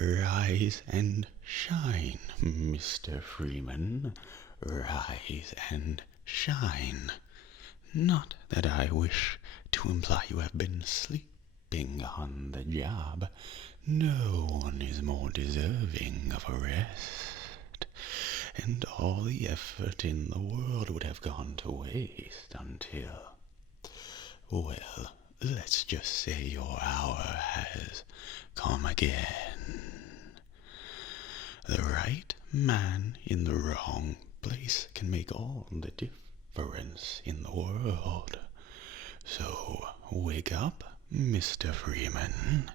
Rise and shine, Mr. Freeman. Rise and shine. Not that I wish to imply you have been sleeping on the job. No one is more deserving of a rest, and all the effort in the world would have gone to waste until, well, let's just say your hour has come again. The right man in the wrong place can make all the difference in the world. So wake up, Mr. Freeman.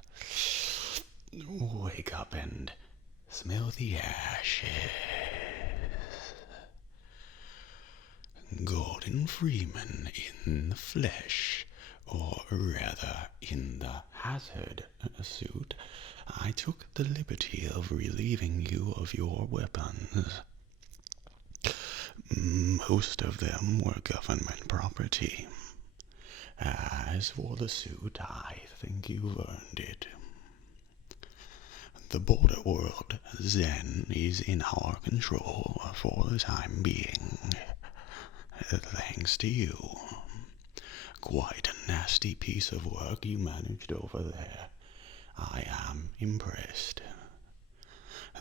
Wake up and smell the ashes. Gordon Freeman in the flesh, or rather in the hazard suit, I took the liberty of relieving you of your weapons. Most of them were government property. As for the suit, I think you've earned it. The border world, then, is in our control for the time being. Thanks to you. Quite a nasty piece of work you managed over there. I am impressed.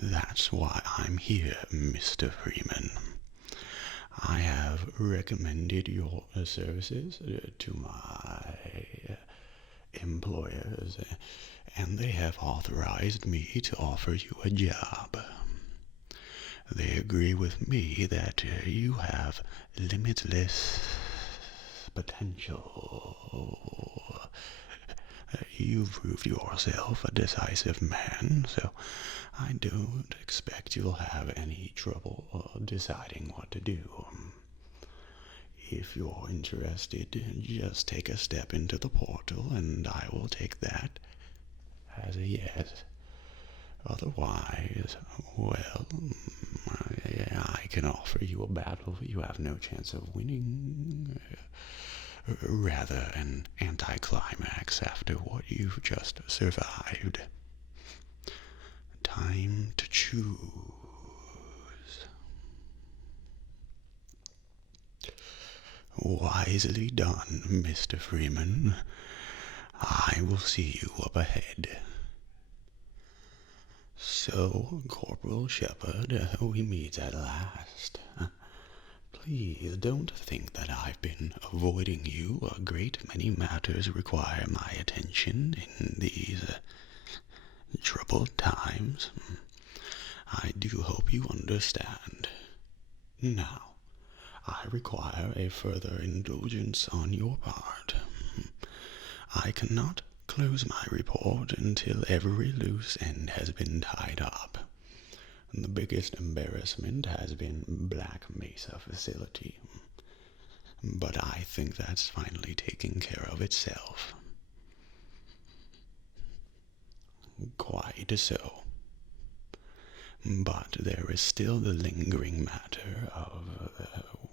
That's why I'm here, Mr. Freeman. I have recommended your services to my employers, and they have authorized me to offer you a job. They agree with me that you have limitless potential. You've proved yourself a decisive man, so I don't expect you'll have any trouble deciding what to do. If you're interested, just take a step into the portal, and I will take that as a yes. Otherwise, well, I can offer you a battle you have no chance of winning. Rather an anticlimax after what you've just survived. Time to choose. Wisely done, Mr. Freeman. I will see you up ahead. So, Corporal Shepard, we meet at last. Please don't think that I've been avoiding you. A great many matters require my attention in these troubled times. I do hope you understand. Now, I require a further indulgence on your part. I cannot close my report until every loose end has been tied up. The biggest embarrassment has been Black Mesa facility, but I think that's finally taking care of itself. Quite so. But there is still the lingering matter of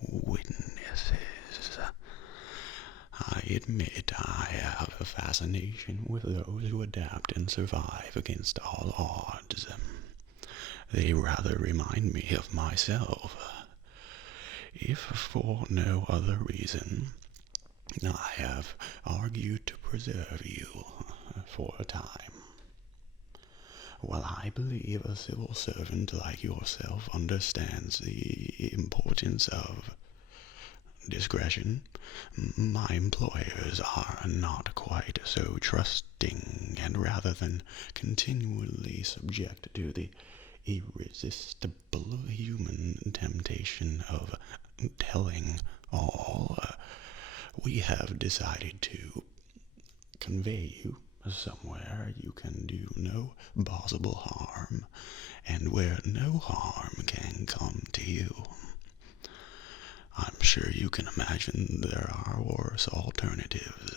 witnesses. I admit I have a fascination with those who adapt and survive against all odds. They rather remind me of myself. If for no other reason, I have argued to preserve you for a time. While I believe a civil servant like yourself understands the importance of discretion, my employers are not quite so trusting, and rather than continually subject to the irresistible human temptation of telling all, we have decided to convey you somewhere you can do no possible harm, and where no harm can come to you. I'm sure you can imagine there are worse alternatives.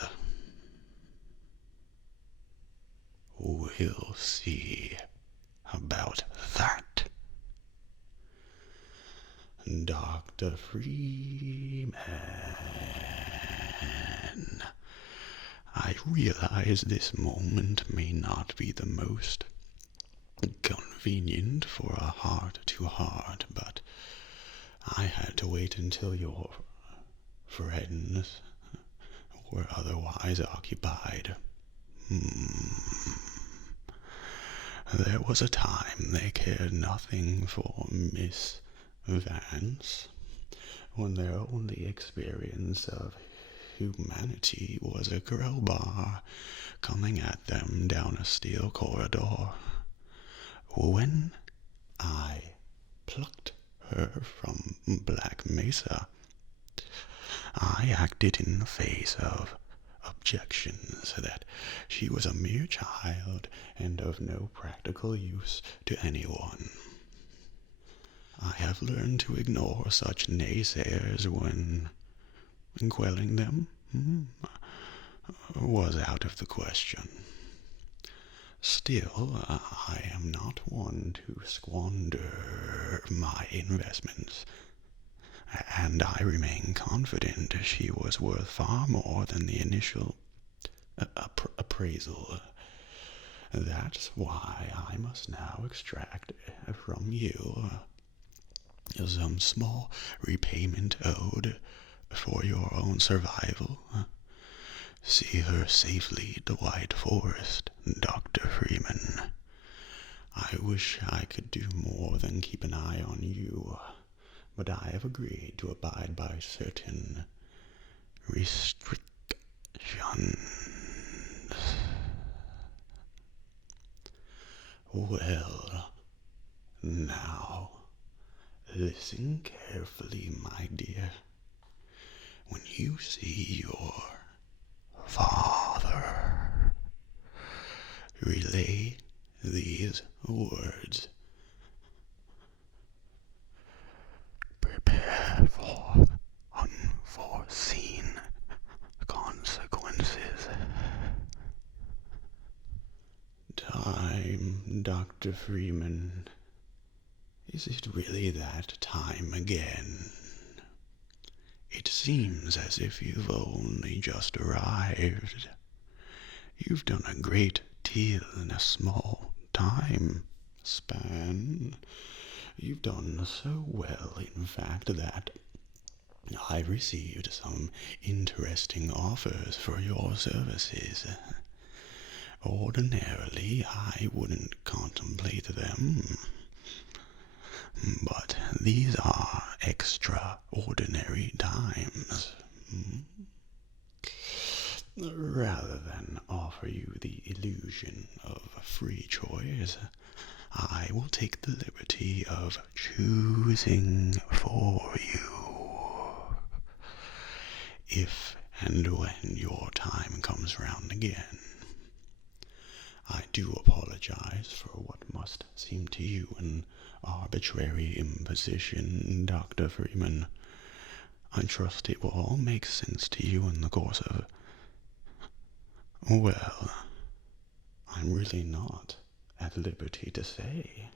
We'll see about that. Dr. Freeman, I realize this moment may not be the most convenient for a heart-to-heart, but I had to wait until your friends were otherwise occupied. There was a time they cared nothing for Miss Vance, when their only experience of humanity was a crowbar coming at them down a steel corridor. When I plucked her from Black Mesa, I acted in the face of objections that she was a mere child and of no practical use to anyone. I have learned to ignore such naysayers when quelling them was out of the question. Still, I am not one to squander my investments, and I remain confident she was worth far more than the initial appraisal. That's why I must now extract from you some small repayment owed for your own survival. See her safely to White Forest, Dr. Freeman. I wish I could do more than keep an eye on you, but I have agreed to abide by certain restrictions. Well, now, listen carefully, my dear. When you see your father, relay these words. Prepare for unforeseen consequences. Time, Dr. Freeman. Is it really that time again? It seems as if you've only just arrived. You've done a great deal in a small time span. You've done so well, in fact, that I received some interesting offers for your services. Ordinarily, I wouldn't contemplate them, but these are extraordinary times. Rather than offer you the illusion of free choice, I will take the liberty of choosing for you. If and when your time comes round again. I do apologize for what must seem to you an arbitrary imposition, Dr. Freeman. I trust it will all make sense to you in the course of... Well, I'm really not at liberty to say.